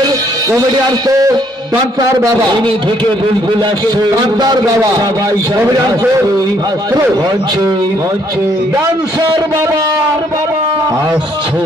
আমাদের কমেডিয়ান তো ডান্সার বাবা ইনি থেকে বুলবুল আসছে ডান্সার বাবা কমেডিয়ান তো মঞ্চে মঞ্চে ডান্সার বাবা আসছে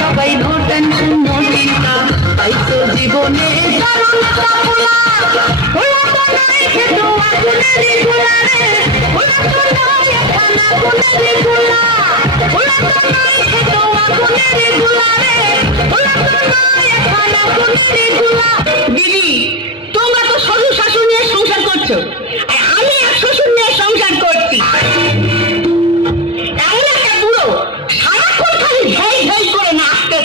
সবাই নো টেনশন নো চিন্তা তাই তো জীবনে দিদি তোমরা তো শ্বশুর শাশুড়ি নিয়ে সংসার করছো আর আমি এক শ্বশুর নিয়ে সংসার করছি। এমন একটা বুড়ো সারাক্ষণ খালি ঢেই ঢেই করে নাচতে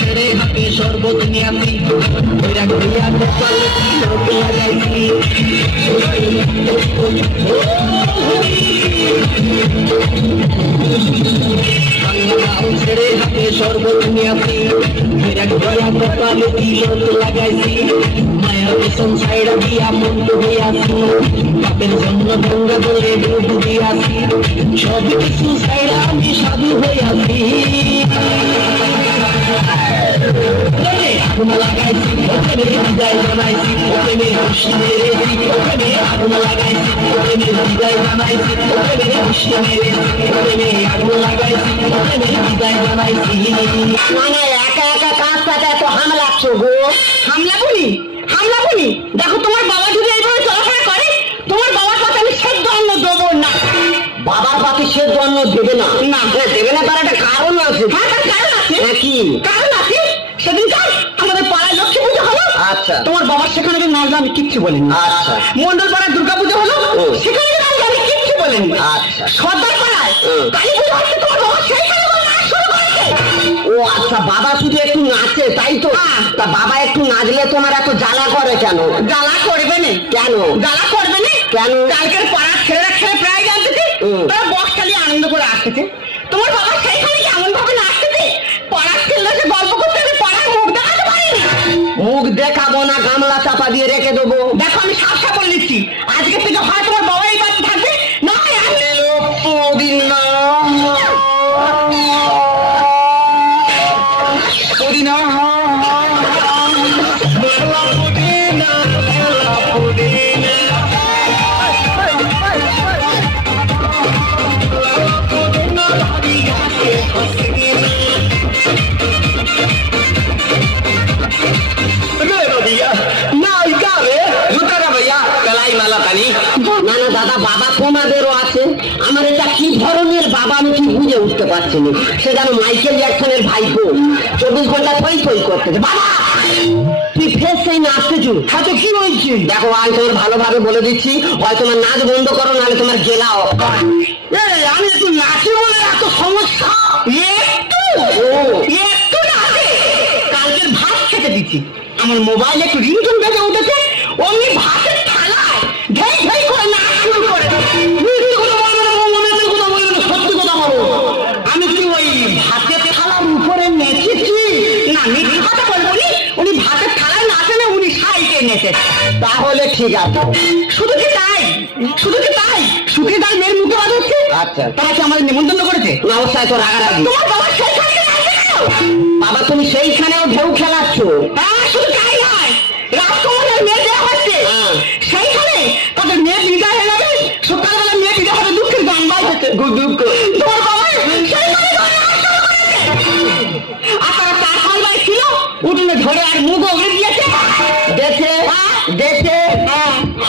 ছেড়ে হাতে শরবত নিয়ে আমি ছেড়ে হাতে শরবত নিয়ে আমি লাগাইছি মায়ের পেছন ছাইড়া দিয়া মন ডুবিয়াছি বাপের জন্য গঙ্গা ধরে ডুবিয়াছি সব কিছু ছাইড়া আমি সাধু হইয়াছি আগুন লাগাইছি বিদায় জানাইছি খুশি মেরেছি আগুন লাগাইছি বিদায় জানাইছি খুশি মেরেছি আগুন লাগাইছি বিদায় জানাইছি না একা একা কাজ কাটা এত হামলা লাগছো গো। হামলা বলি দেখো তোমার বাবা যদি এইভাবে চলাফেরা করে তোমার বাবার পাতে আমি সেদ্ধ অন্ন দেবো না। বাবার পাতে সেদ্ধ অন্ন দেবে না? না দেবে না, তার একটা কারণ আছে। হ্যাঁ তার কারণ আছে। কি কারণ আছে? সেদিন আমাদের পাড়ায় লক্ষ্মী পুজো হলো। আচ্ছা তোমার বাবার সেখানে নাচলে আমি কিচ্ছু বলিনি। আচ্ছা মন্ডল পাড়ায় দুর্গা পুজো হলো, সেখানে নাচলে আমি কিচ্ছু বলিনি। আচ্ছা সর্দার পাড়ায় কালী পুজো হচ্ছে, তোমার বাবা সেইখানে নাচ শুরু করেছে। ও আচ্ছা বাবা শুধু একটু নাচে তাই তো? তা বাবা একটু নাচলে তোমার এত জ্বালা করে কেন? জ্বালা করবে না কেন? জ্বালা করবে না কেন? কালকের পাড়ার ছেলেরা খেলে প্রায় জানতেছে, তারা বক্স খালি আনন্দ করে আসতেছে। তোমার বাবা সেইখানে এমন ভাবে নাচতেছে পাড়ার ছেলেরা গল্প করতে পাড়ার মুখ দেখাতে পারিনি। মুখ দেখাবো না, গামলা চাপা দিয়ে রেখে দেবো। দেখো আমি সাবসা বলে দিচ্ছি, আজকে থেকে হয় তোমার বাবা এই বাড়িতে থাকবে না হয় না না দাদা বাবা তোমাদেরও আছে। আমার এটা কি ধরনের বাবা আমি কি বুঝে উঠতে পারছি না। সে যেন মাইকেল জ্যাকসনের ভাইপো 24 ঘন্টা থই থই করতেছে। বাবা তুই ফের সেই নাচতেছু? হয়তো কি বলছি দেখো, আমি তোমার ভালোভাবে বলে দিচ্ছি, হয় তোমার নাচ বন্ধ করো নাহলে তোমার গেলাও। আমি একটু নাচি বলে এত সমস্যা? একটু নাচে কালকের ভাত খেতে দিচ্ছি, আমার মোবাইলে একটু রিংটোন বেজে উঠেছে, অমনি ভাতের থালায় ঢেই ঢেই করে নাচ শুরু করে। সত্যি কথা বলো, আমি কি ওই ভাতের থালার উপরে নেচেছি? না মিথ্যা কথা বলবো নি, উনি ভাতের থালায় নাচে না, উনি সাইডে নেচে। তাহলে ঠিক আছে। শুধু কি তাই শুধু তাই মেয়ের মুখে বাদ হচ্ছে। আচ্ছা তারা কি আমাদের নিমন্ত্রণ করেছে? না অবস্থায় তো রাগারাগি। তোমার বাবা সেইখানে নাচে কেন? বাবা তুমি সেইখানেও ঢেউ খেলাচ্ছ। হ্যাঁ শুধু তাই নয়, রাজকুমারের মেয়ে দেওয়া হচ্ছে সেইখানে তাদের মেয়ে বিদায় হয়ে যাবে, সকালবেলা মেয়ে বিদায় হবে দুঃখের গান গাইতেছে। দুঃখ তোমার বাবা সেইখানে আর তারা তার হালবাই ছিল উঠোনে ধরে আর মুখ ওগড়ে দিয়েছে। দেখে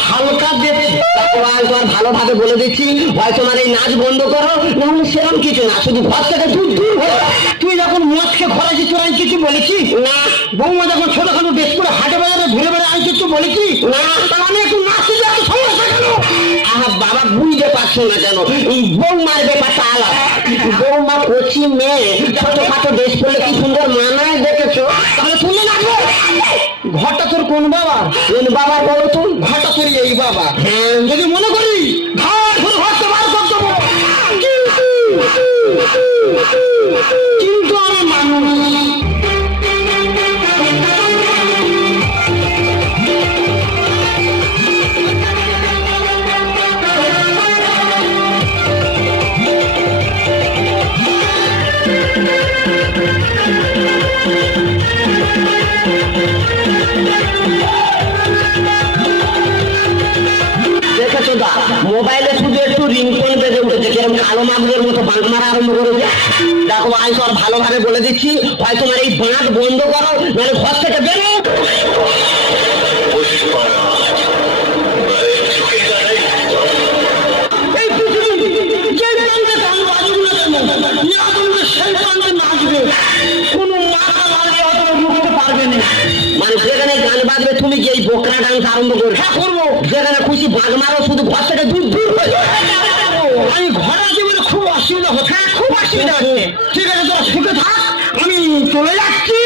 হালকা দেখছে দেখো আমি তোমার ভালোভাবে বলে দিচ্ছি, হয় তোমার এই নাচ বন্ধ করো, নাহলে সেরকম কিছু না, শুধু ঘর থেকে দূর দূর হয়ে যাও। তুই যখন মদকে ঘরেছি তোর আমি কিছু বলেছি না বৌমা যখন ছোটখাটো বেশ করে হাটে বাজারে ঘুরে বেড়ে আমি কিছু বলেছি না তার আমি একটু নাচতে যাই, এত সমস্যা কেন? আহা বাবা বুঝতে পারছো না কেন, এই বৌমার ব্যাপারটা আলাদা। বৌমা কচি মেয়ে, ছোটখাটো ড্রেস পরলে কি সুন্দর মানায় দেখেছো? তাহলে তুমি নাচবে। ঘরটা তোর কোন বাবা? কোন বাবা বলো তো? ঘরটা তোর এই বাবা। হ্যাঁ যদি মনে করি ঘর ঘর ঘরটা বার করতে হবে। কিন্তু আমি মানুষ। দেখেছো দা, মোবাইলে শুধু একটু রিংটোন বেজে উঠেছে, যেরকম কালো মাগুরের মতো বাঁক মারা আরম্ভ করেছে। দেখো আমি তো আর ভালোভাবে বলে দিচ্ছি, হয় তোমার এই বাঁক বন্ধ করো, নাহলে ঘর থেকে বেরো। এই পৃথিবী যে প্রান্তে গান বাজুক না কেন, ইয়া তুমি সেই প্রান্তে নাচবে। কোনো মাথা লাগিয়ে হয়তো রুখতে পারবে না। মানে যেখানে গান বাজবে তুমি যে এই বোকরা ডান্স আরম্ভ করবে, হ্যাঁ করবো। যেখানে খুশি বাঁক মারো, শুধু ঘর থেকে দূর দূর হয়ে যাও। আমি ঘরে আছি বলে খুব অসুবিধা হচ্ছে। হ্যাঁ খুব অসুবিধা হচ্ছে। ঠিক আছে তোরা সুখে থাক, আমি চলে যাচ্ছি।